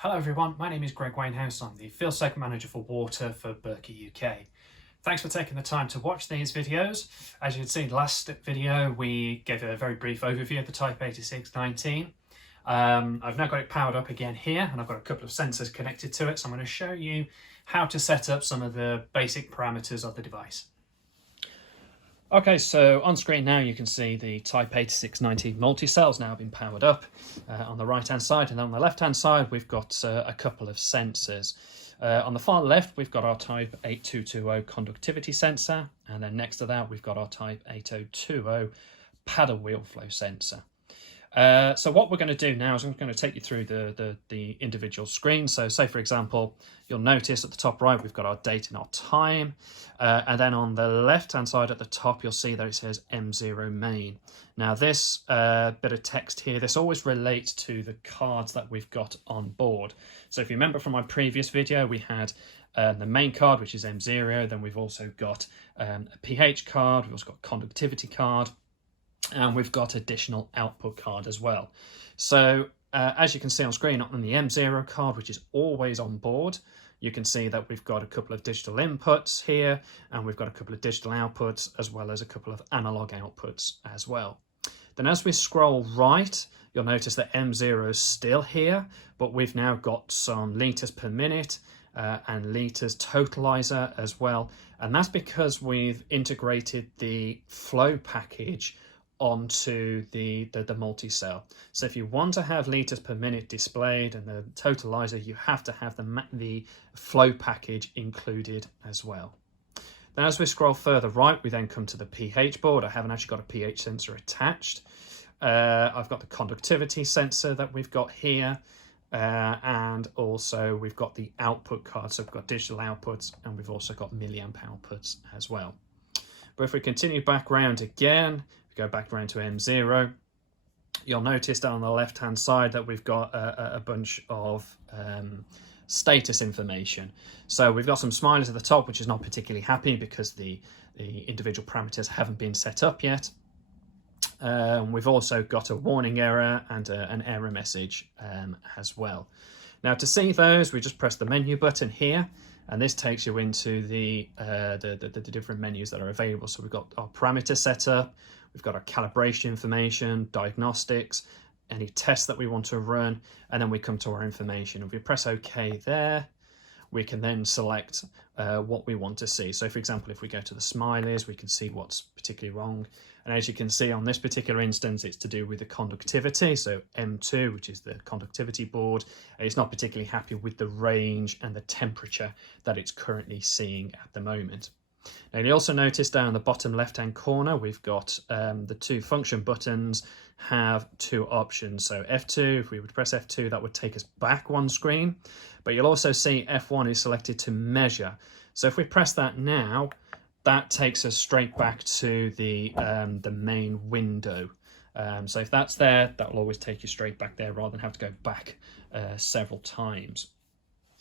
Hello everyone, my name is Greg Wainhouse. I'm the Field Segment Manager for Water for Bürkert UK. Thanks for taking the time to watch these videos. As you had seen in the last video, we gave a very brief overview of the Type 8619. I've now got it powered up again here, and I've got a couple of sensors connected to it, so I'm going to show you how to set up some of the basic parameters of the device. Okay, so on screen now you can see the Type 8619 multi-cell's now been powered up on the right hand side, and then on the left hand side we've got a couple of sensors. On the far left we've got our Type 8220 conductivity sensor, and then next to that we've got our Type 8020 paddle wheel flow sensor. So what we're going to do now is I'm going to take you through the individual screens. So say, for example, you'll notice at the top right, we've got our date and our time. And then on the left-hand side at the top, you'll see that it says M0 main. Now this bit of text here, this always relates to the cards that we've got on board. So if you remember from my previous video, we had the main card, which is M0. Then we've also got a pH card. We've also got conductivity card. And we've got additional output card as well. So as you can see on screen, on the M0 card, which is always on board, you can see that we've got a couple of digital inputs here, and we've got a couple of digital outputs, as well as a couple of analog outputs as well. Then as we scroll right, you'll notice that M0 is still here, but we've now got some liters per minute and liters totalizer as well. And that's because we've integrated the flow package onto the multi-cell. So if you want to have liters per minute displayed and the totalizer, you have to have the flow package included as well. Then as we scroll further right, we then come to the pH board. I haven't actually got a pH sensor attached. I've got the conductivity sensor that we've got here, and also we've got the output card. So we've got digital outputs, and we've also got milliamp outputs as well. But if we continue back round again, go back around to M0, you'll notice down on the left hand side that we've got a bunch of status information. So we've got some smileys at the top, which is not particularly happy because the individual parameters haven't been set up yet. We've also got a warning error and an error message as well. Now to see those, we just press the menu button here, and this takes you into the different menus that are available. So we've got our parameter setup, we've got our calibration information, diagnostics, any tests that we want to run, and then we come to our information. If we press OK there, we can then select what we want to see. So for example, if we go to the smileys, we can see what's particularly wrong. And as you can see on this particular instance, it's to do with the conductivity. So M2, which is the conductivity board, it's not particularly happy with the range and the temperature that it's currently seeing at the moment. Now you also notice down the bottom left-hand corner, we've got the two function buttons have two options. So F2, if we would press F2, that would take us back one screen, but you'll also see F1 is selected to measure. So if we press that now, that takes us straight back to the main window. So if that's there, that will always take you straight back there rather than have to go back several times.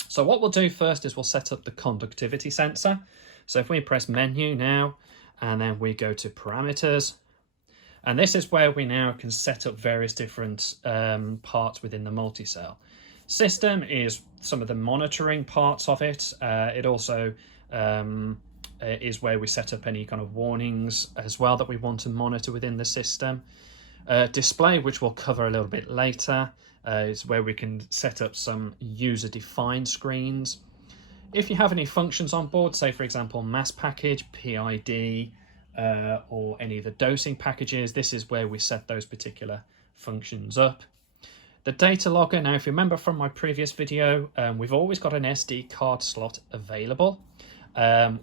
So what we'll do first is we'll set up the conductivity sensor. So if we press menu now, and then we go to parameters, and this is where we now can set up various different parts within the multi-cell. System is some of the monitoring parts of it. It also is where we set up any kind of warnings as well that we want to monitor within the system. Display, which we'll cover a little bit later, is where we can set up some user-defined screens. If you have any functions on board, say for example mass package, PID, or any of the dosing packages, this is where we set those particular functions up. The data logger, now if you remember from my previous video, we've always got an SD card slot available,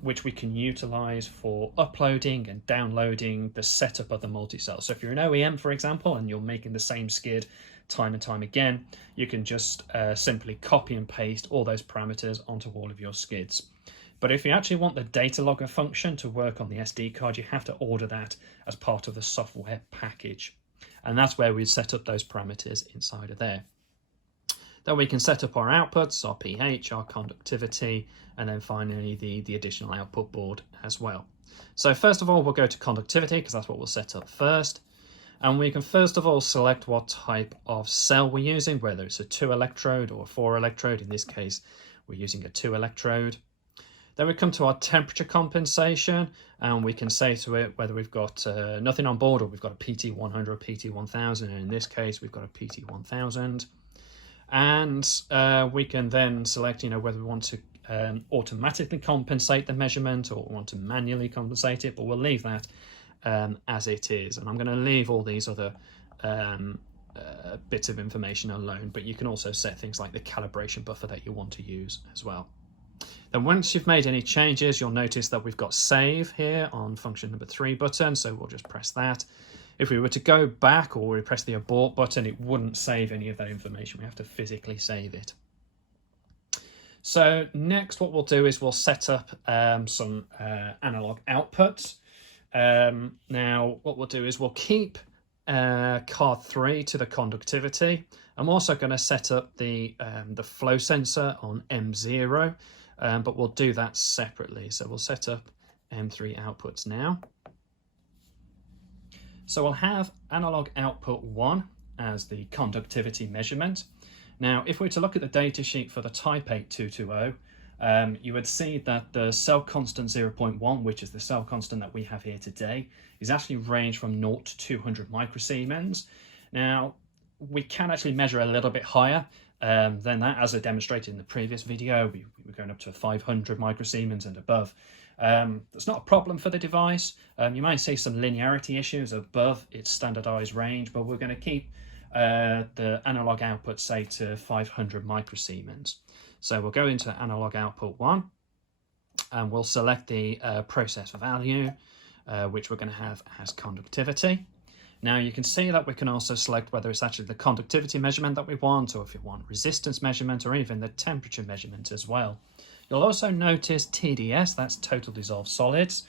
which we can utilize for uploading and downloading the setup of the multi-cell. So if you're an OEM, for example, and you're making the same skid time and time again, you can just simply copy and paste all those parameters onto all of your skids. But if you actually want the data logger function to work on the SD card, you have to order that as part of the software package. And that's where we set up those parameters inside of there. Then we can set up our outputs, our pH, our conductivity, and then finally the additional output board as well. So first of all, we'll go to conductivity because that's what we'll set up first. And we can first of all select what type of cell we're using, whether it's a 2 electrode or a 4 electrode. In this case, we're using a 2 electrode. Then we come to our temperature compensation, and we can say to it whether we've got nothing on board or we've got a PT100 or PT1000, and in this case we've got a PT1000. And we can then select, whether we want to automatically compensate the measurement or want to manually compensate it, but we'll leave that as it is. And I'm going to leave all these other bits of information alone, but you can also set things like the calibration buffer that you want to use as well. Then once you've made any changes, you'll notice that we've got save here on function number 3 button, so we'll just press that. If we were to go back or we press the abort button, it wouldn't save any of that information. We have to physically save it. So next what we'll do is we'll set up some analog outputs. Now what we'll do is we'll keep card 3 to the conductivity. I'm also going to set up the flow sensor on M0, but we'll do that separately. So we'll set up M3 outputs now. So we'll have analog output 1 as the conductivity measurement. Now, if we were to look at the datasheet for the Type 8220, you would see that the cell constant 0.1, which is the cell constant that we have here today, is actually ranged from 0 to 200 microsiemens. Now, we can actually measure a little bit higher than that, as I demonstrated in the previous video. We were going up to 500 microsiemens and above. That's not a problem for the device. You might see some linearity issues above its standardized range, but we're going to keep the analog output, say, to 500 microsiemens. So we'll go into analog output 1 and we'll select the process value, which we're going to have as conductivity. Now you can see that we can also select whether it's actually the conductivity measurement that we want, or if you want resistance measurement, or even the temperature measurement as well. You'll also notice TDS, that's total dissolved solids.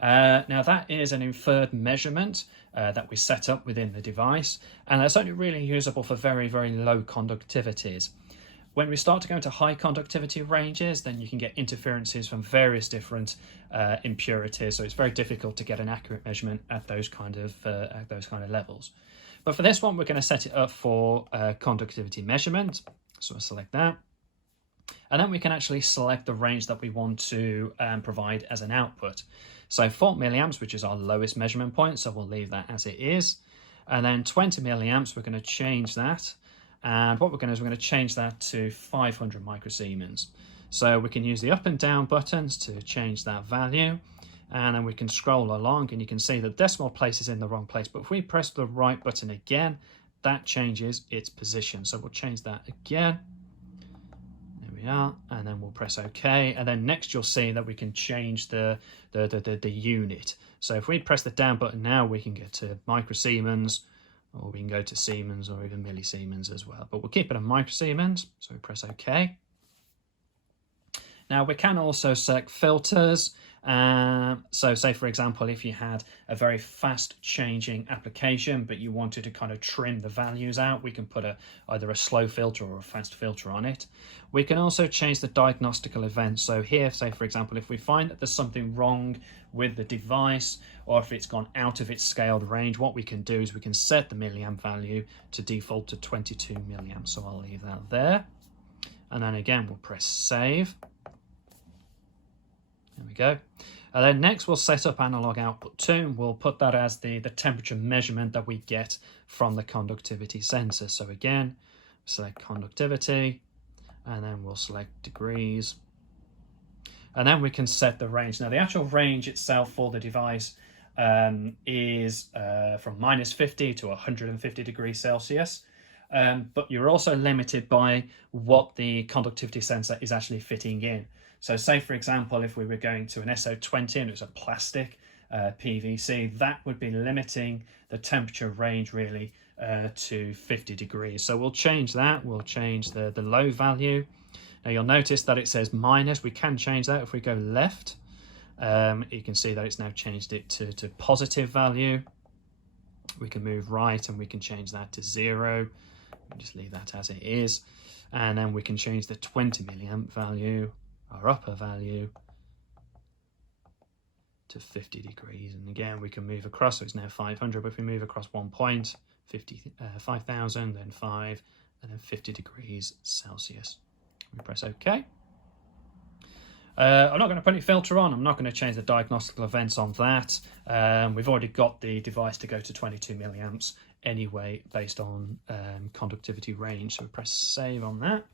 Now that is an inferred measurement that we set up within the device, and that's only really usable for very, very low conductivities. When we start to go into high conductivity ranges, then you can get interferences from various different impurities, so it's very difficult to get an accurate measurement at those kind of levels. But for this one, we're going to set it up for conductivity measurement, so I'll select that. And then we can actually select the range that we want to provide as an output. So 4 milliamps, which is our lowest measurement point, so we'll leave that as it is. And then 20 milliamps, we're going to change that. And what we're going to do is we're going to change that to 500 microsiemens. So we can use the up and down buttons to change that value. And then we can scroll along, and you can see the decimal place is in the wrong place. But if we press the right button again, that changes its position. So we'll change that again. There we are, and then we'll press OK, and then next you'll see that we can change the unit. So if we press the down button now, we can get to microsiemens, or we can go to Siemens or even millisiemens as well, but we'll keep it on microsiemens, so we press OK. Now we can also select filters. So say for example, if you had a very fast changing application but you wanted to kind of trim the values out, we can put either a slow filter or a fast filter on it. We can also change the diagnostical events. So here, say for example, if we find that there's something wrong with the device, or if it's gone out of its scaled range, what we can do is we can set the milliamp value to default to 22 milliamps. So I'll leave that there, and then again we'll press save. There we go. And then next we'll set up analog output 2. We'll put that as the temperature measurement that we get from the conductivity sensor. So again, select conductivity, and then we'll select degrees. And then we can set the range. Now the actual range itself for the device is from -50 to 150 degrees Celsius. But you're also limited by what the conductivity sensor is actually fitting in. So say for example, if we were going to an SO20 and it was a plastic PVC, that would be limiting the temperature range really to 50 degrees. So we'll change that. We'll change the low value. Now you'll notice that it says minus. We can change that if we go left. You can see that it's now changed it to positive value. We can move right and we can change that to 0. Just leave that as it is. And then we can change the 20 milliamp value, our upper value, to 50 degrees. And again, we can move across, so it's now 500, but if we move across 1 point, 5,000, then 5, and then 50 degrees Celsius. We press OK. I'm not going to put any filter on. I'm not going to change the diagnostical events on that. We've already got the device to go to 22 milliamps anyway, based on conductivity range. So we press save on that.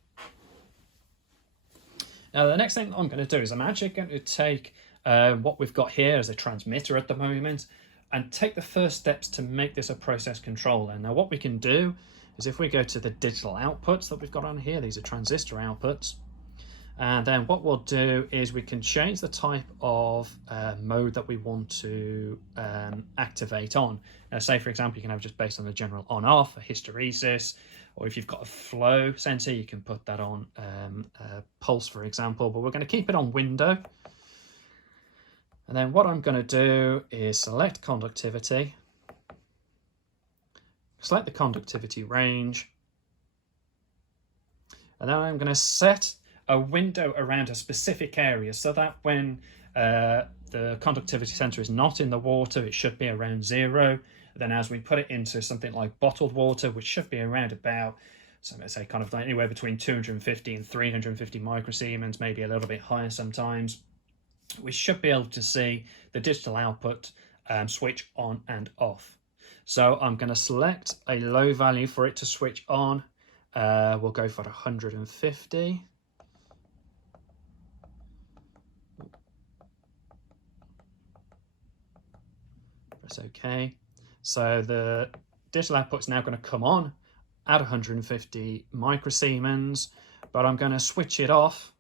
Now the next thing I'm going to do is I'm actually going to take what we've got here as a transmitter at the moment and take the first steps to make this a process controller. Now what we can do is if we go to the digital outputs that we've got on here, these are transistor outputs. And then what we'll do is we can change the type of mode that we want to activate on. Now, say, for example, you can have just based on the general on-off, a hysteresis, or if you've got a flow sensor, you can put that on pulse, for example. But we're going to keep it on window. And then what I'm going to do is select conductivity, select the conductivity range, and then I'm going to set a window around a specific area so that when the conductivity sensor is not in the water, it should be around 0. Then as we put it into something like bottled water, which should be around about, so let's say kind of like anywhere between 250 and 350 microsiemens, maybe a little bit higher sometimes, we should be able to see the digital output switch on and off. So I'm going to select a low value for it to switch on. We'll go for 150. Press OK. So the digital output is now going to come on at 150 microsiemens, but I'm going to switch it off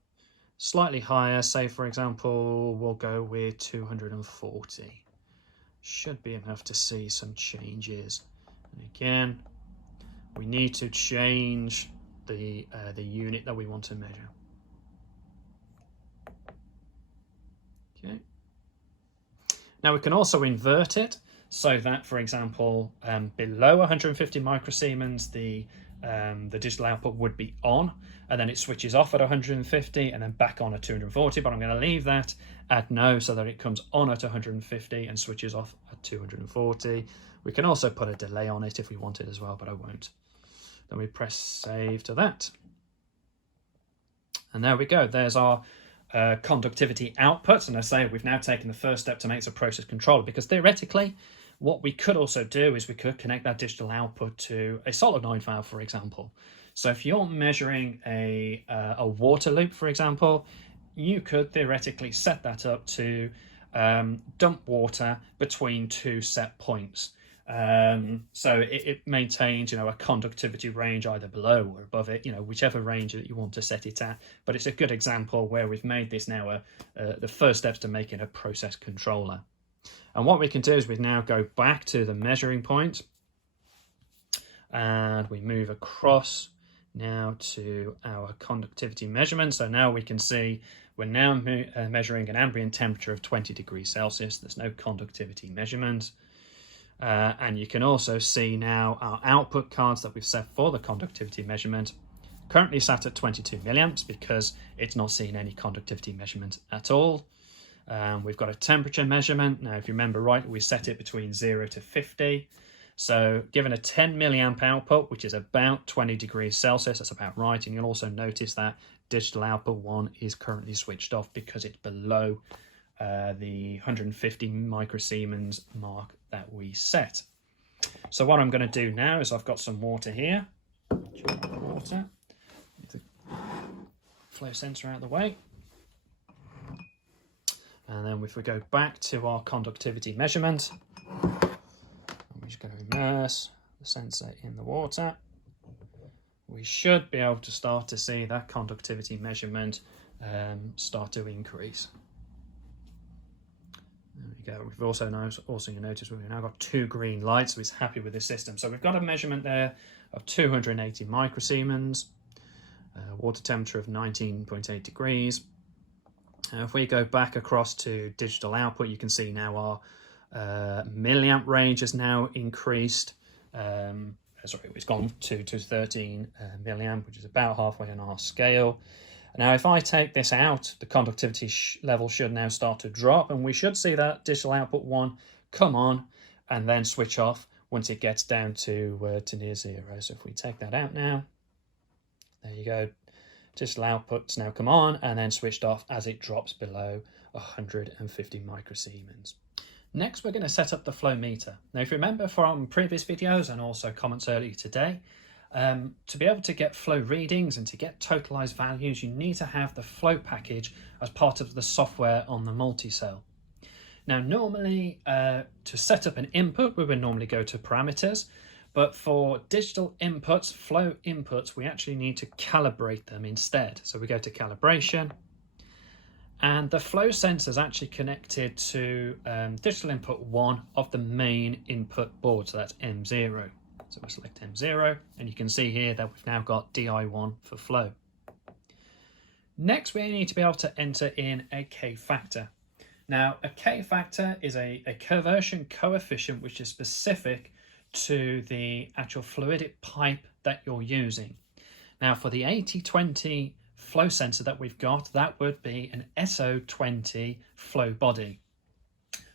slightly higher. Say, for example, we'll go with 240. Should be enough to see some changes. And again, we need to change the unit that we want to measure. Okay. Now we can also invert it so that, for example, below 150 microsiemens, the digital output would be on, and then it switches off at 150 and then back on at 240. But I'm going to leave that at no so that it comes on at 150 and switches off at 240. We can also put a delay on it if we wanted as well, but I won't. Then we press save to that. And there we go. There's our conductivity outputs. And I say we've now taken the first step to make it a process controller, because theoretically, what we could also do is we could connect that digital output to a solenoid valve, for example. So if you're measuring a water loop, for example, you could theoretically set that up to dump water between 2 set points. So it maintains, a conductivity range either below or above it, whichever range that you want to set it at. But it's a good example where we've made this now the first steps to making a process controller. And what we can do is we now go back to the measuring point and we move across now to our conductivity measurement. So now we can see we're now measuring an ambient temperature of 20 degrees Celsius. There's no conductivity measurement. And you can also see now our output cards that we've set for the conductivity measurement currently sat at 22 milliamps because it's not seeing any conductivity measurement at all. We've got a temperature measurement. Now, if you remember right, we set it between 0 to 50. So given a 10 milliamp output, which is about 20 degrees Celsius, that's about right. And you'll also notice that digital output 1 is currently switched off because it's below the 150 microsiemens mark that we set. So what I'm going to do now is I've got some water here. Water. Get the flow sensor out of the way. And then if we go back to our conductivity measurement, we're just going to immerse the sensor in the water. We should be able to start to see that conductivity measurement start to increase. There we go. We've also noticed we've now got 2 green lights, so it's happy with this system. So we've got a measurement there of 280 microsiemens, water temperature of 19.8 degrees. If we go back across to digital output, you can see now our milliamp range has now increased. Sorry, it's gone to 13 milliamp, which is about halfway on our scale. Now, if I take this out, the conductivity level should now start to drop, and we should see that digital output 1 come on and then switch off once it gets down to near 0. So if we take that out now, there you go. Digital outputs now come on and then switched off as it drops below 150 microsiemens. Next, we're going to set up the flow meter. Now, if you remember from previous videos and also comments earlier today, to be able to get flow readings and to get totalized values, you need to have the flow package as part of the software on the Multicell. Now, normally to set up an input, we would normally go to parameters, but for digital inputs, flow inputs, we actually need to calibrate them instead. So we go to calibration, and the flow sensor is actually connected to digital input 1 of the main input board, so that's M0. So we'll select M0, and you can see here that we've now got DI1 for flow. Next, we need to be able to enter in a K factor. Now, a K factor is a conversion coefficient which is specific to the actual fluidic pipe that you're using. Now, for the 8020 flow sensor that we've got, that would be an SO20 flow body.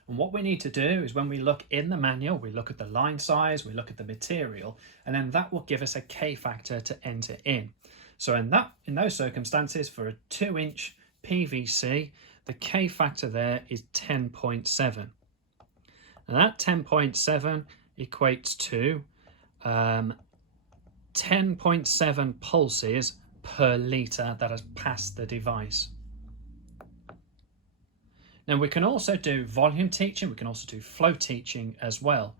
And what we need to do is when we look in the manual, we look at the line size, we look at the material, and then that will give us a K factor to enter in. So in those circumstances, for a 2-inch PVC, the K factor there is 10.7. And that 10.7 equates to 10.7 pulses per litre that has passed the device. Now, we can also do volume teaching, we can also do flow teaching as well.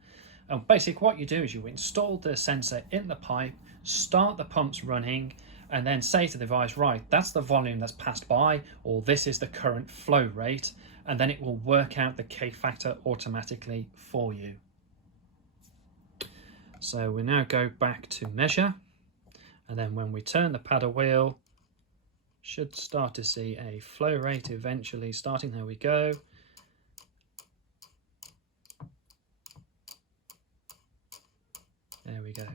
And basically what you do is you install the sensor in the pipe, start the pumps running, and then say to the device, right, that's the volume that's passed by, or this is the current flow rate, and then it will work out the K factor automatically for you. So we now go back to measure, and then when we turn the paddle wheel, should start to see a flow rate eventually starting. There we go. There we go.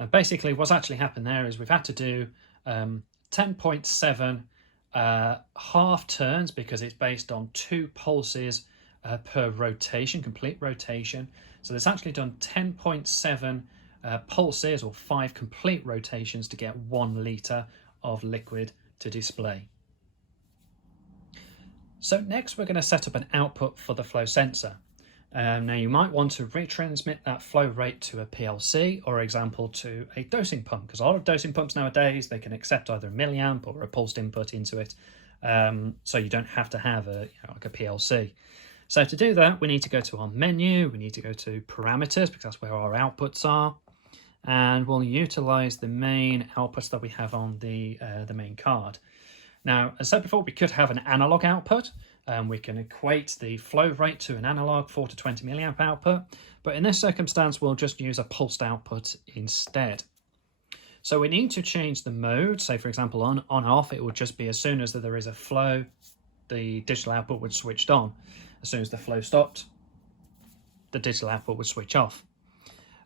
And basically what's actually happened there is we've had to do 10.7 half turns, because it's based on 2 pulses per rotation, complete rotation. So it's actually done 10.7 pulses, or 5 complete rotations, to get 1 litre of liquid to display. So next we're going to set up an output for the flow sensor. Now you might want to retransmit that flow rate to a PLC, or example to a dosing pump, because a lot of dosing pumps nowadays, they can accept either a milliamp or a pulsed input into it, so you don't have to have like a PLC. So to do that, we need to go to our menu, we need to go to parameters, because that's where our outputs are, and we'll utilize the main outputs that we have on the main card. Now, as I said before, we could have an analog output. We can equate the flow rate to an analog 4 to 20 milliamp output, but in this circumstance, we'll just use a pulsed output instead. So we need to change the mode. Say, for example, on off, it would just be as soon as there is a flow, the digital output would switch on. As soon as the flow stopped, the digital output would switch off.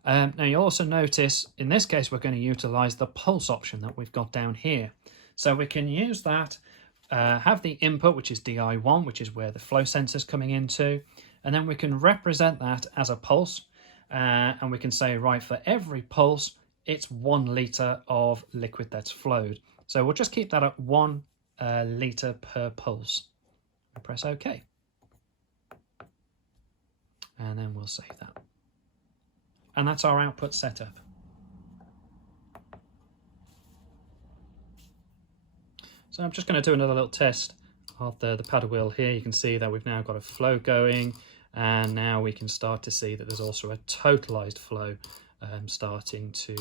Now you'll also notice in this case we're going to utilize the pulse option that we've got down here. So we can use that, have the input, which is DI1, which is where the flow sensor is coming into, and then we can represent that as a pulse, and we can say, right, for every pulse it's 1 litre of liquid that's flowed. So we'll just keep that at 1 litre per pulse. And press OK. And then we'll save that. And that's our output setup. So I'm just going to do another little test of the paddle wheel here. You can see that we've now got a flow going, and now we can start to see that there's also a totalized flow starting to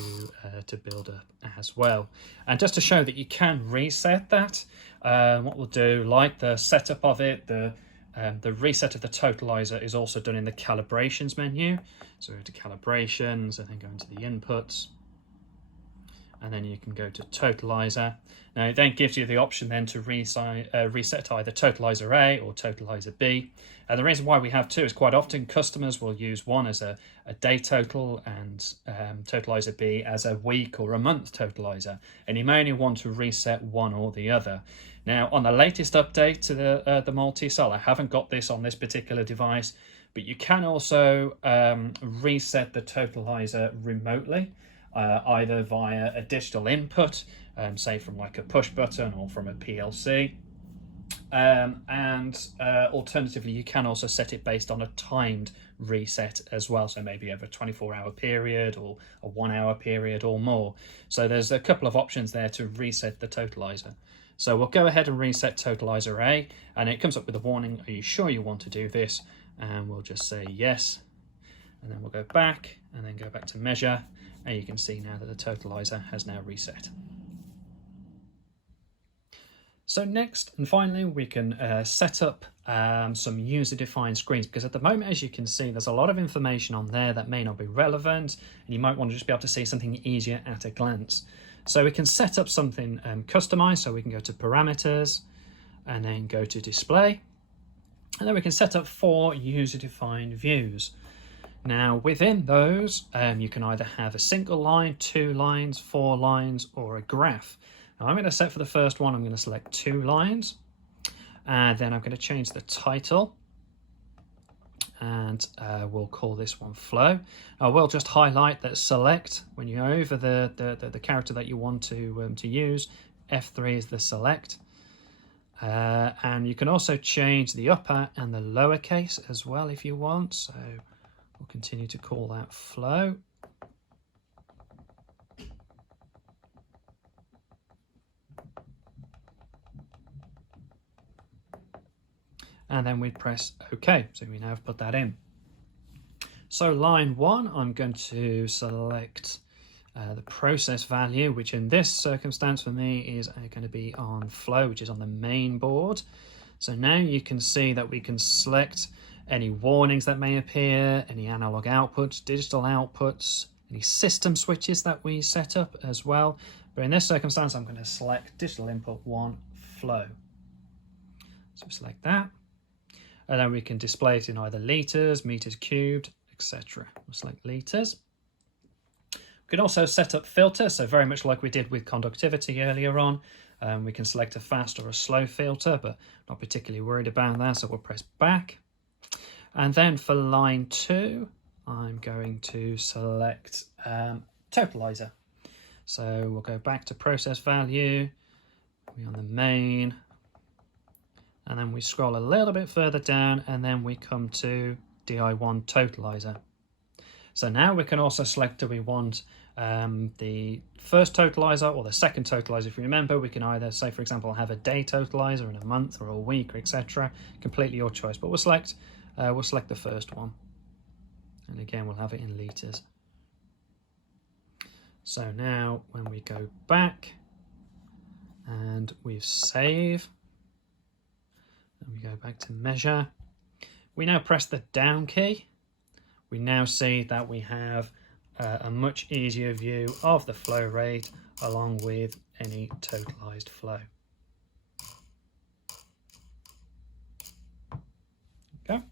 build up as well. And just to show that you can reset that, what we'll do, like the setup of it, the reset of the totalizer is also done in the calibrations menu. So we go to calibrations and then go into the inputs. and then you can go to totalizer. Now it then gives you the option then to reset either totalizer A or totalizer B. And the reason why we have two is quite often customers will use one as a day total and totalizer B as a week or a month totalizer, and you may only want to reset one or the other. Now on the latest update to the Multicell, I haven't got this on this particular device, but you can also reset the totalizer remotely, either via a digital input, say from like a push button or from a PLC. Alternatively, you can also set it based on a timed reset as well, so maybe over a 24-hour period or a 1-hour period or more. So there's a couple of options there to reset the totalizer. So we'll go ahead and reset totalizer A, and it comes up with a warning, are you sure you want to do this? And we'll just say yes, and then we'll go back and then go back to measure, and you can see now that the totalizer has now reset. So next and finally, we can set up some user-defined screens, because at the moment, as you can see, there's a lot of information on there that may not be relevant, and you might want to just be able to see something easier at a glance. So we can set up something customized, so we can go to parameters and then go to display, and then we can set up 4 user-defined views. Now within those, you can either have a single line, 2 lines, 4 lines, or a graph. Now I'm going to set for the first one, I'm going to select 2 lines, and then I'm going to change the title, and we'll call this one flow. I will just highlight that select, when you're over the character that you want to use, F3 is the select. And you can also change the upper and the lowercase as well if you want, so we'll continue to call that flow. And then we press OK, so we now have put that in. So line 1, I'm going to select the process value, which in this circumstance for me is going to be on flow, which is on the main board. So now you can see that we can select any warnings that may appear, any analog outputs, digital outputs, any system switches that we set up as well. But in this circumstance, I'm going to select digital input 1 flow. So select that. And then we can display it in either liters, meters cubed, etc. We'll select liters. We can also set up filter, so very much like we did with conductivity earlier on. We can select a fast or a slow filter, but not particularly worried about that, so we'll press back. And then for line 2, I'm going to select totalizer. So we'll go back to process value, we're on the main, and then we scroll a little bit further down, and then we come to DI1 totalizer. So now we can also select, do we want the first totalizer or the second totalizer? If you remember, we can either say, for example, have a day totalizer in a month or a week, or etc. Completely your choice, but we'll select the first one. And again, we'll have it in liters. So now when we go back and we save, and we go back to measure, we now press the down key. We now see that we have a much easier view of the flow rate along with any totalized flow. Okay.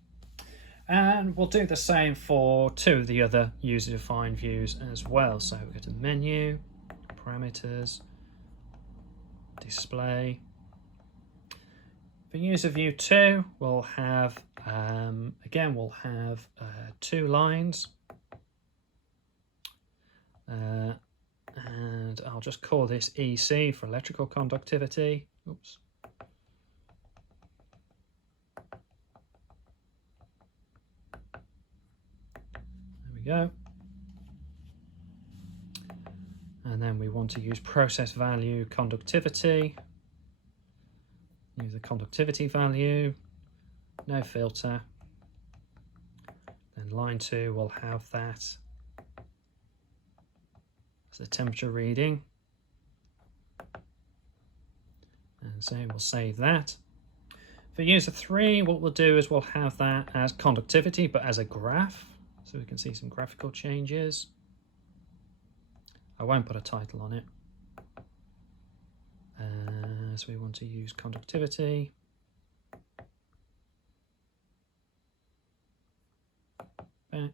And we'll do the same for 2 of the other user-defined views as well. So we go to menu, parameters, display. For user view 2, we'll have, again, we'll have 2 lines. And I'll just call this EC for electrical conductivity. Oops. There we go. And then we want to use process value conductivity. Use the conductivity value, no filter. Then line 2 will have that as the temperature reading. And so we'll save that. For user 3, what we'll do is we'll have that as conductivity, but as a graph. So we can see some graphical changes. I won't put a title on it. So we want to use conductivity. Back.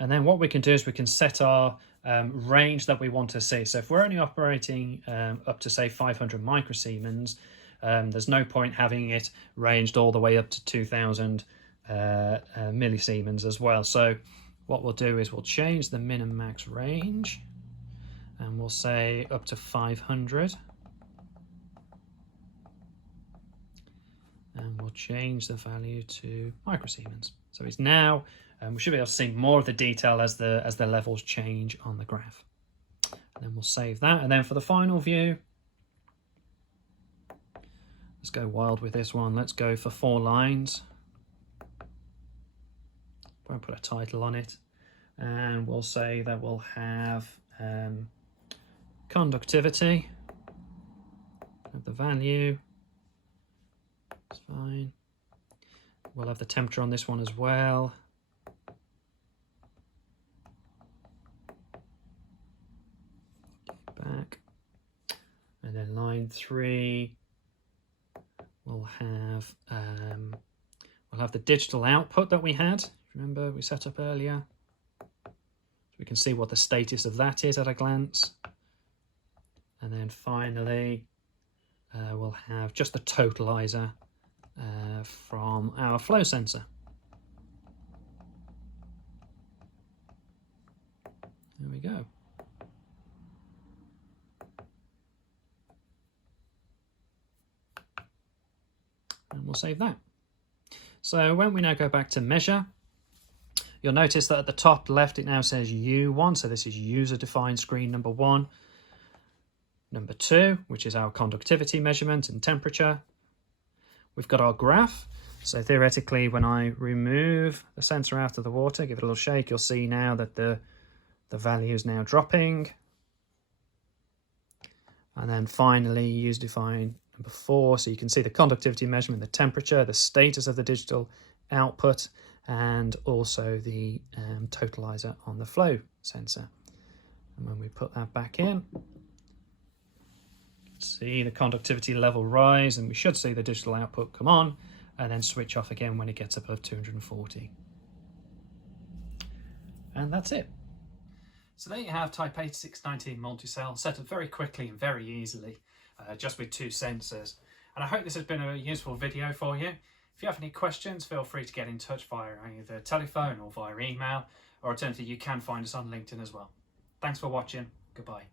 And then what we can do is we can set our range that we want to see. So if we're only operating up to say 500 microsiemens, there's no point having it ranged all the way up to 2000 millisiemens as well. So what we'll do is we'll change the min and max range, and we'll say up to 500. And we'll change the value to microsiemens. So it's now, we should be able to see more of the detail as the levels change on the graph. And then we'll save that. And then for the final view, let's go wild with this one. Let's go for 4 lines. Won't put a title on it. And we'll say that we'll have conductivity of the value. It's fine. We'll have the temperature on this one as well. Back. And then line 3, we'll have the digital output that we had. Remember we set up earlier. So we can see what the status of that is at a glance. And then finally, we'll have just the totalizer from our flow sensor. There we go. And we'll save that. So when we now go back to measure, you'll notice that at the top left it now says U1, so this is user-defined screen number 1. Number 2, which is our conductivity measurement and temperature. We've got our graph, so theoretically when I remove the sensor out of the water, give it a little shake, you'll see now that the value is now dropping. And then finally user-defined number 4, so you can see the conductivity measurement, the temperature, the status of the digital output, and also the totalizer on the flow sensor. And when we put that back in, see the conductivity level rise, and we should see the digital output come on and then switch off again when it gets above 240. And that's it. So there you have Type 8619 Multicell set up very quickly and very easily, just with 2 sensors. And I hope this has been a useful video for you. If you have any questions, feel free to get in touch via either telephone or via email, or alternatively you can find us on LinkedIn as well. Thanks for watching. Goodbye.